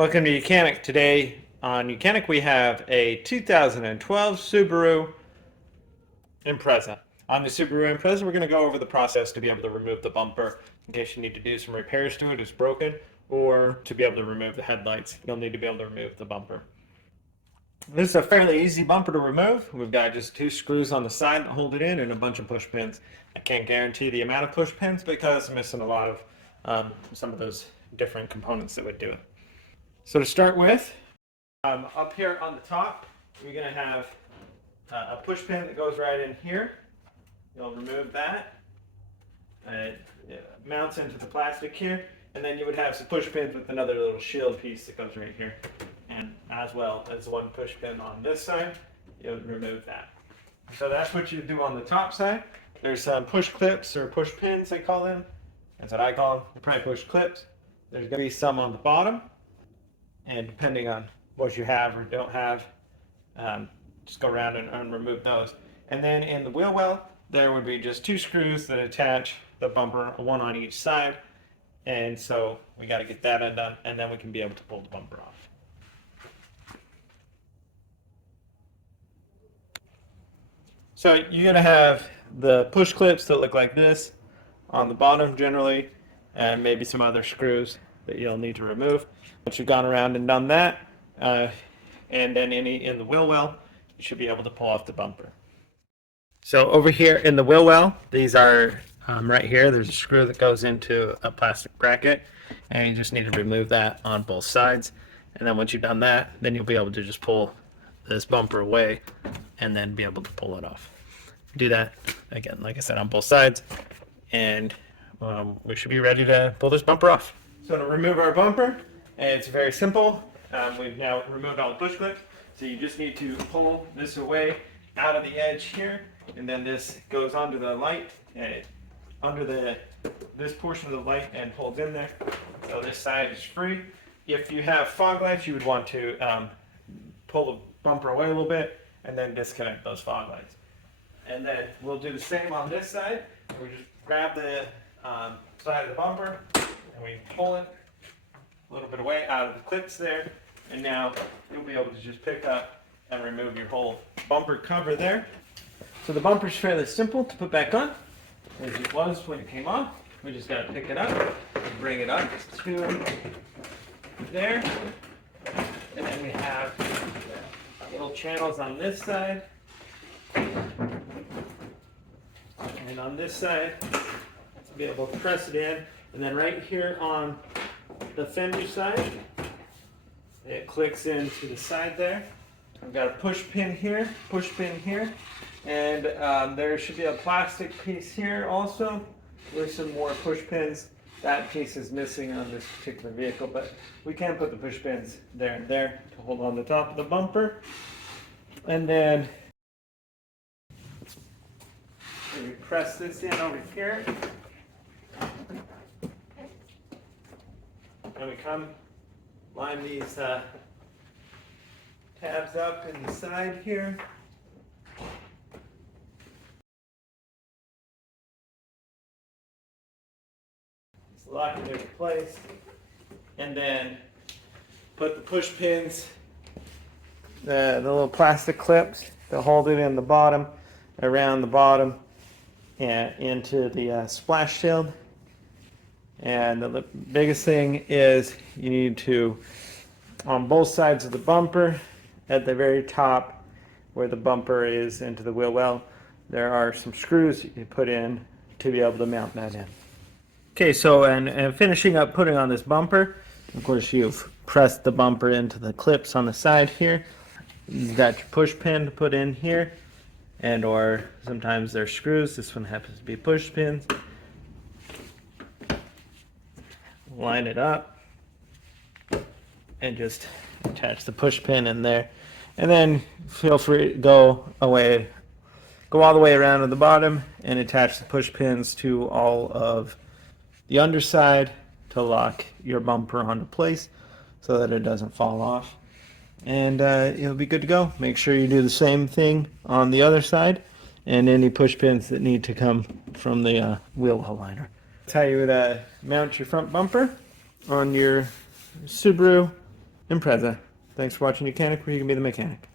Welcome to YOUCANIC. Today on YOUCANIC we have a 2012 Subaru Impreza. On the Subaru Impreza we're going to go over the process to be able to remove the bumper in case you need to do some repairs to it, it's broken, or to be able to remove the headlights. You'll need to be able to remove the bumper. This is a fairly easy bumper to remove. We've got just 2 screws on the side that hold it in and a bunch of push pins. I can't guarantee the amount of push pins because I'm missing a lot of some of those different components that would do it. So to start with, up here on the top, you're going to have a push pin that goes right in here. You'll remove that. It mounts into the plastic here, and then you would have some push pins with another little shield piece that goes right here. And as well as one push pin on this side, you'll remove that. So that's what you do on the top side. There's some push clips or push pins, they call them. That's what I call them. They're probably push clips. There's going to be some on the bottom. And depending on what you have or don't have, just go around and remove those. And then in the wheel well, there would be just 2 screws that attach the bumper, one on each side. And so we got to get that undone, and then we can be able to pull the bumper off. So you're going to have the push clips that look like this on the bottom generally, and maybe some other screws that you'll need to remove. Once you've gone around and done that, and then in the wheel well, you should be able to pull off the bumper. So over here in the wheel well, these are right here. There's a screw that goes into a plastic bracket, and you just need to remove that on both sides. And then once you've done that, then you'll be able to just pull this bumper away and then be able to pull it off. Do that again, like I said, on both sides, and we should be ready to pull this bumper off. So to remove our bumper, it's very simple. We've now removed all the push clips, so you just need to pull this away out of the edge here, and then this goes onto the light, under this portion of the light, and holds in there. So this side is free. If you have fog lights, you would want to pull the bumper away a little bit and then disconnect those fog lights. And then we'll do the same on this side. We just grab the side of the bumper and we pull it a little bit away out of the clips there, and now you'll be able to just pick up and remove your whole bumper cover there. So the bumper is fairly simple to put back on, as it was when it came off. We just got to pick it up and bring it up to there, and then we have little channels on this side, and on this side to be able to press it in, and then right here on the fender side, it clicks into the side there. I've got a push pin here, and there should be a plastic piece here also with some more push pins. That piece is missing on this particular vehicle, but we can put the push pins there and there to hold on the top of the bumper. And then we press this in over here. And we line these tabs up in the side here. Just lock it into place, and then put the push pins, the little plastic clips that hold it in the bottom, around the bottom, and into the splash shield. And the biggest thing is you need to, on both sides of the bumper, at the very top where the bumper is into the wheel well, there are some screws you put in to be able to mount that in. Okay, so and finishing up putting on this bumper, of course you've pressed the bumper into the clips on the side here. You've got your push pin to put in here, and or sometimes there's screws. This one happens to be push pins. Line it up and just attach the push pin in there, and then feel free to go all the way around to the bottom and attach the push pins to all of the underside to lock your bumper onto place so that it doesn't fall off, and it'll be good to go. Make sure you do the same thing on the other side, and any push pins that need to come from the wheel well liner. That's how you would mount your front bumper on your Subaru Impreza. Thanks for watching YOUCANIC, where you can be the mechanic.